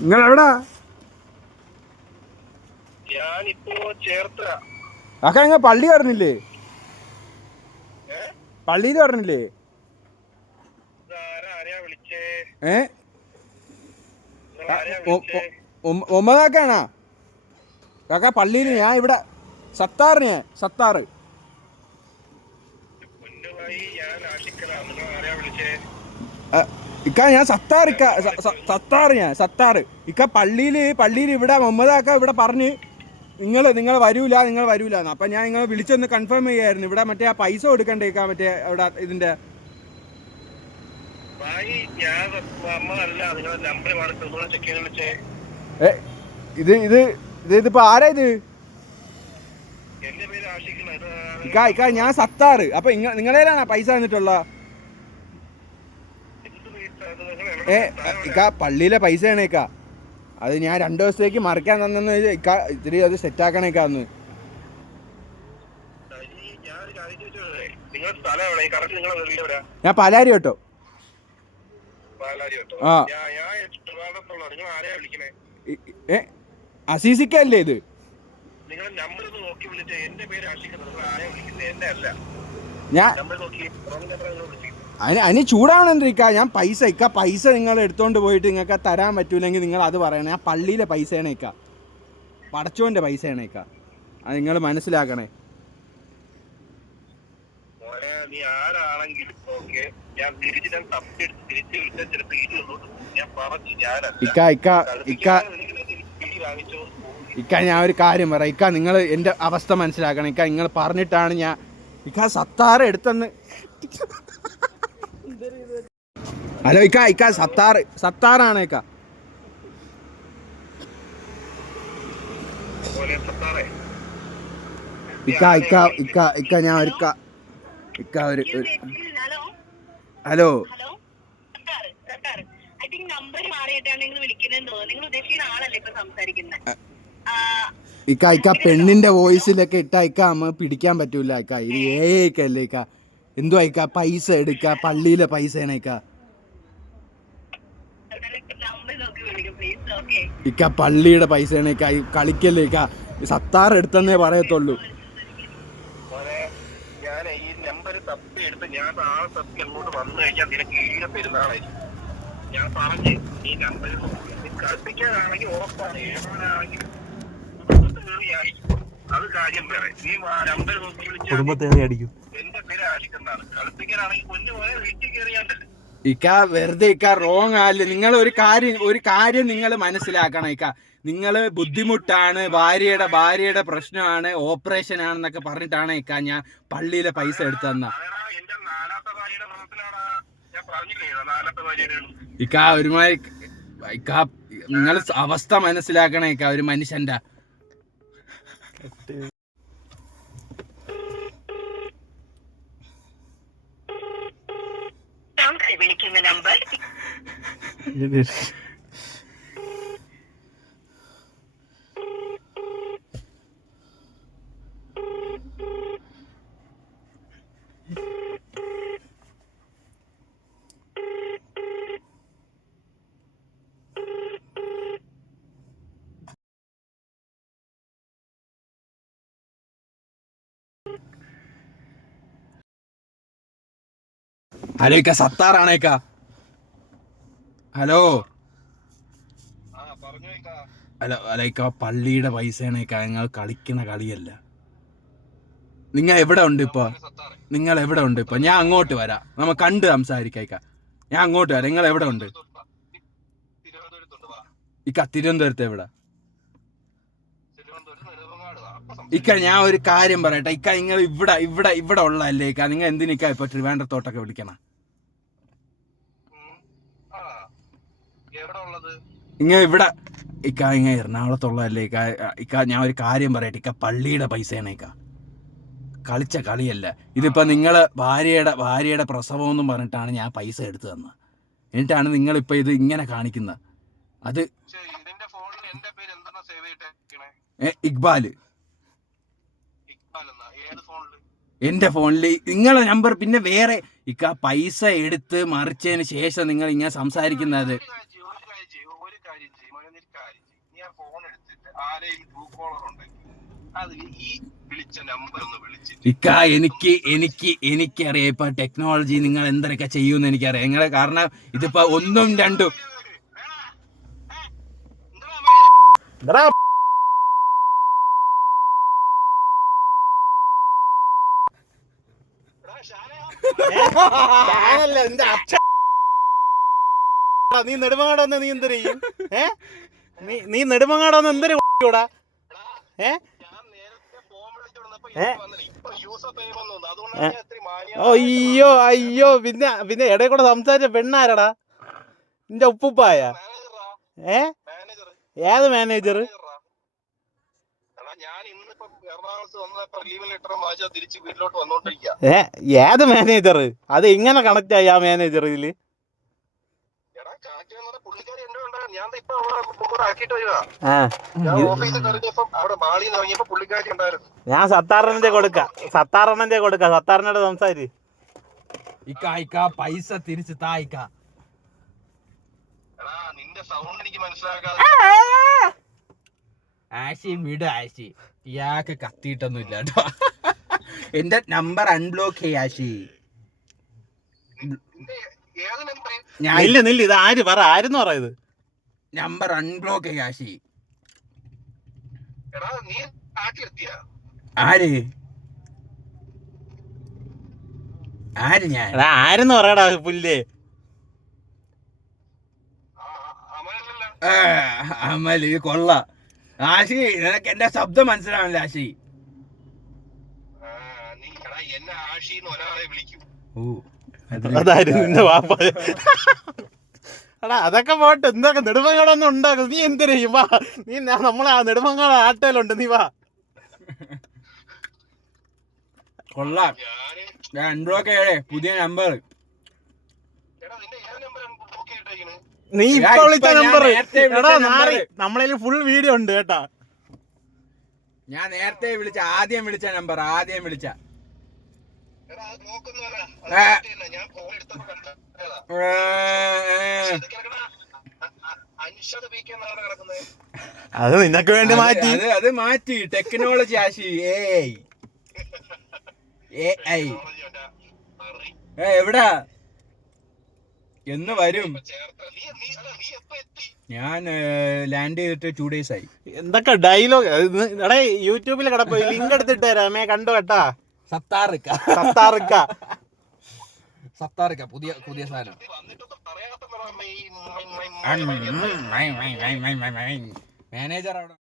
നിങ്ങൾ എവിടാ? അക്ക നിങ്ങൾ പള്ളി പറഞ്ഞില്ലേ? പള്ളിയിൽ പറഞ്ഞില്ലേ? ഒമ്പതാക്കാണാ കാക്ക പള്ളിയിൽ? ഞാൻ ഇവിടെ സത്താറ്. ഇക്ക ഞാൻ സത്താറ് ഇക്ക പള്ളിയിൽ ഇവിടെ മുഹമ്മദാക്ക ഇവിടെ പറഞ്ഞ് നിങ്ങൾ വരൂല. അപ്പൊ ഞാൻ നിങ്ങൾ വിളിച്ചൊന്ന് കൺഫേം ചെയ്യായിരുന്നു. ഇവിടെ മറ്റേ ആ പൈസ കൊടുക്കണ്ടേക്കാ മറ്റേ ഇവിടെ ഇതിന്റെ. ഇതിപ്പോ ആരാ ഇത്? ഇക്ക ഞാൻ സത്താറ്. അപ്പൊ നിങ്ങളേലാണോ പൈസ തന്നിട്ടുള്ള? ഇക്ക പള്ളിയിലെ പൈസയാണേക്കാ. അത് ഞാൻ 2 ദിവസത്തേക്ക് മറിക്കാൻ തന്നെന്ന് ഇക്ക ഇത്തിരി അത് സെറ്റാക്കണേക്കാന്ന്. ഞാൻ പാലാരി കേട്ടോ. ആ അസീസിക്കല്ലേ ഇത്? ഞാൻ അതിന് ചൂടാവണെന്തിരിക്ക. ഞാൻ പൈസ നിങ്ങൾ എടുത്തോണ്ട് പോയിട്ട് നിങ്ങൾക്ക് തരാൻ പറ്റൂലെങ്കിൽ നിങ്ങൾ അത് പറയണേ. ഞാൻ പള്ളിയിലെ പൈസയാണ് ഇക്ക, പടച്ചോന്റെ പൈസയാണ് ഇക്ക. അത് നിങ്ങൾ മനസ്സിലാക്കണേ. ഇക്ക ഞാൻ ഒരു കാര്യം പറയാം ഇക്ക, നിങ്ങൾ എൻ്റെ അവസ്ഥ മനസ്സിലാക്കണം ഇക്ക. നിങ്ങൾ പറഞ്ഞിട്ടാണ് ഞാൻ സത്താറ് എടുത്തെന്ന്. ഹലോ ഇക്ക സത്താറാണ് ഇക്ക. ഞാൻ ഒരു ഹലോ ഇക്ക പെണ്ണിന്റെ വോയിസിലൊക്കെ ഇട്ടാ ഇക്ക നമ്മ പിടിക്കാൻ പറ്റൂല ഇക്ക. ഇത് ഏക്കല്ലേ ഇക്ക. എന്തുവാ ഇക്ക? പൈസ എടുക്ക, പള്ളിയിലെ പൈസയാണ് ഇക്ക. ഇക്ക പള്ളിയുടെ പൈസയാണ് ഇക്ക. കളിക്കല്ലേ ഇക്ക. സത്താറ് എടുത്തെന്നേ പറയത്തുള്ളൂ. കുടുംബത്തെ അടിക്കും. ഇക്ക വെറുതെ ഇക്ക റോങ് ആല്ലേ. നിങ്ങൾ ഒരു കാര്യം നിങ്ങൾ മനസ്സിലാക്കണം ഇക്ക. നിങ്ങൾ ബുദ്ധിമുട്ടാണ്, ഭാര്യയുടെ പ്രശ്നമാണ്, ഓപ്പറേഷൻ ആണെന്നൊക്കെ പറഞ്ഞിട്ടാണ് ഇക്ക ഞാൻ പള്ളിയിലെ പൈസ എടുത്തന്ന. ഇക്ക ഒരുമാതിരി ഇക്ക നിങ്ങൾ അവസ്ഥ മനസ്സിലാക്കണേ ഇക്ക ഒരു മനുഷ്യന്റെ. വിളിക്കുന്ന നമ്പർ ഹലോ ഇക്ക സത്താറാണേക്ക. ഹലോ ഇക്ക പള്ളിയുടെ പൈസയാണേക്ക. നിങ്ങൾ കളിക്കുന്ന കളിയല്ല. നിങ്ങൾ എവിടെ ഉണ്ട് ഇപ്പൊ? ഞാൻ അങ്ങോട്ട് വരാം, നമുക്ക് കണ്ട് സംസാരിക്കാം ഇക്ക. ഞാൻ അങ്ങോട്ട് വരാം. നിങ്ങൾ എവിടെ ഉണ്ട് ഇക്ക? തിരുവനന്തപുരത്ത് എവിടെ ഇക്ക? ഞാൻ ഒരു കാര്യം പറയട്ടെ ഇക്ക, നിങ്ങൾ ഇവിടെ ഉള്ളതല്ലേ ഇക്ക? നിങ്ങൾ എന്തിനിക്ക ഇപ്പൊ ട്രിവാൻഡ്രത്തോട്ടൊക്കെ വിളിക്കണം? ഇങ്ങനെ ഇവിടെ ഇങ്ങനെ എറണാകുളത്തുള്ളതല്ലേ ഇക്ക? ഞാൻ ഒരു കാര്യം പറയട്ടെ ഇക്ക, പള്ളിയുടെ പൈസയാണ് ഇക്ക. കളിച്ച കളിയല്ല ഇതിപ്പോ. നിങ്ങള് ഭാര്യയുടെ പ്രസവം എന്നും പറഞ്ഞിട്ടാണ് ഞാൻ പൈസ എടുത്തു തന്നത്. എന്നിട്ടാണ് നിങ്ങളിപ്പോ ഇത് ഇങ്ങനെ കാണിക്കുന്നത്. അത് ഇക്ബാല് എന്റെ ഫോണില് നിങ്ങളെ നമ്പർ. പിന്നെ വേറെ ഇക്ക പൈസ എടുത്ത് മറിച്ചതിന് ശേഷം നിങ്ങൾ ഇങ്ങനെ സംസാരിക്കുന്നത്. നീ ആ ഫോൺ എടുത്തിട്ട് ആരെയും ട്രൂ കോളർ ഉണ്ടെങ്കിൽ അതിൽ ഈ വിളിച്ച നമ്പർ ഒന്ന് വിളിച്ചിട്ട് ഇക്ക എനിക്കറിയാം ഇപ്പൊ ടെക്നോളജി നിങ്ങൾ എന്തൊക്കെ ചെയ്യുമെന്ന് എനിക്കറിയാം നിങ്ങളെ കാരണം ഇതിപ്പോ ഒന്നും രണ്ടും നീ നെടുമങ്ങാട് വന്ന് നീ എന്ത് ചെയ്യും? നീ നെടുമങ്ങാട് വന്ന് എന്തൊരു കൂടാ? അയ്യോ പിന്നെ ഇടയിൽ കൂടെ സംസാരിച്ച പെണ്ണാരടാ? നിന്റെ ഉപ്പുപ്പായ? ഏത് മാനേജർ? ഏത് മാനേജർ? അത് എങ്ങനെ കണക്ട് ആയി ആ മാനേജർ ഇതില്? ഞാൻ സത്താറിന്റെ കൊടുക്കാം. സത്താറിനോട് സംസാരി. പൈസ തിരിച്ച് തായിക്ക. ആശി വിട് ആശി, ഇയാൾക്ക് കത്തിയിട്ടൊന്നും ഇല്ല കേട്ടോ. എന്റെ നമ്പർ അൺബ്ലോക്ക് ചെയ്യ ആശി. ഇത് ആര് പറ? ആരെന്ന് പറയത്? നമ്പർ അൺബ്ലോക്ക് ചെയ്യ ആശി. ആര് ഞാൻ ആരെന്ന് പറയടാ പുല്ലേ? അമല് കൊള്ള. ആശി നിനക്ക് എന്റെ ശബ്ദം മനസ്സിലാവില്ല ആശി. അതായിരുന്നു നിന്റെ വാപ്പ. എടാ അതൊക്കെ പോട്ടെ, എന്തൊക്കെ നെടുമങ്ങാടൊന്നും ഉണ്ടാക്കും. നീ എന്തിനു വാ, നീ നമ്മളെ ആ നെടുമങ്ങാട് ആട്ടയിലുണ്ട്, നീ വാ. കൊള്ളാം. ഞാൻ അൺബ്ലോക്ക് ചെയ്യേ പുതിയ നമ്പർ. നീ ഇപ്പൊ വിളിച്ച നമ്പർ നമ്മളെ ഫുൾ വീഡിയോ ഉണ്ട് കേട്ടാ. ഞാൻ നേരത്തെ ആദ്യം വിളിച്ച നമ്പർ. അത് നിനക്ക് വേണ്ടി മാറ്റി. അത് മാറ്റി ടെക്നോളജി ആശി. എവിടാ എന്ന് വരും? ഞാൻ ലാൻഡ് ചെയ്തിട്ട് 2 days ആയി. എന്തൊക്കെ ഡയലോഗ് എടാ, യൂട്യൂബിൽ കിടപ്പോയി ലിങ്ക് എടുത്തിട്ട് തരാമേ, കണ്ടു കേട്ടാ. സത്താറിക്ക പുതിയ സാധനം. മാനേജർ അവിടെ.